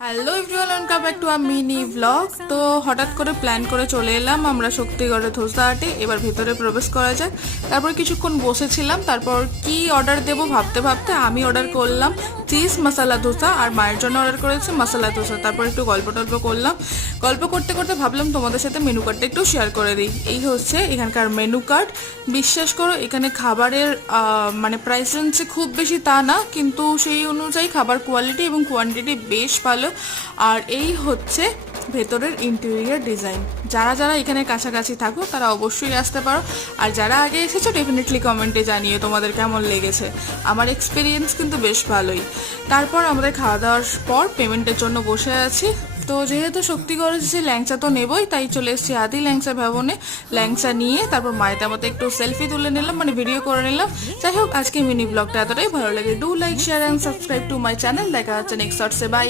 Hello everyone, welcome back to a mini blog. তো হঠাৎ করে প্ল্যান করে চলে এলাম আমরা শক্তিগড়ে ধোসা হাটে। এবার ভেতরে প্রবেশ করা যাক। তারপর কিছুক্ষণ বসেছিলাম, তারপর কি অর্ডার দেবো ভাবতে ভাবতে আমি অর্ডার করলাম চিজ মশলা ধোসা, আর মায়ের জন্য অর্ডার করেছে মশলা ধোসা। তারপর একটু গল্প টল্প করলাম, গল্প করতে করতে ভাবলাম তোমাদের সাথে মেনু কার্ডটা একটু শেয়ার করে দিই। এই হচ্ছে এখানকার মেনু কার্ড। বিশ্বাস করো এখানে খাবারের মানে প্রাইস রেঞ্জ খুব বেশি তা না, কিন্তু সেই অনুযায়ী খাবার কোয়ালিটি এবং কোয়ান্টিটি বেশ ভালো। আর এই হচ্ছে ভেতরের ইন্টেরিয়ার ডিজাইন। যারা যারা এখানে কাছাকাছি থাকো তারা অবশ্যই আসতে পারো, আর যারা আগে এসেছো ডেফিনেটলি কমেন্টে জানিয়ে তোমাদের কেমন লেগেছে। আমার এক্সপিরিয়েন্স কিন্তু বেশ ভালোই। তারপর আমাদের খাওয়া দাওয়ার পর পেমেন্টের জন্য বসে আছি। তো যেহেতু শক্তিগড় এসেছি ল্যাংচা তো নেবই, তাই চলে এসেছি আদি ল্যাংচা ভবনে। ল্যাংচা নিয়ে তারপর মায়ের মতো একটু সেলফি তুলে নিলাম, মানে ভিডিও করে নিলাম। যাই হোক, আজকে মিনি ব্লগটা এতটাই ভালো লাগে। Do like, share and subscribe to my channel. দেখা হচ্ছে নেক্সট শর্টসে। বাই।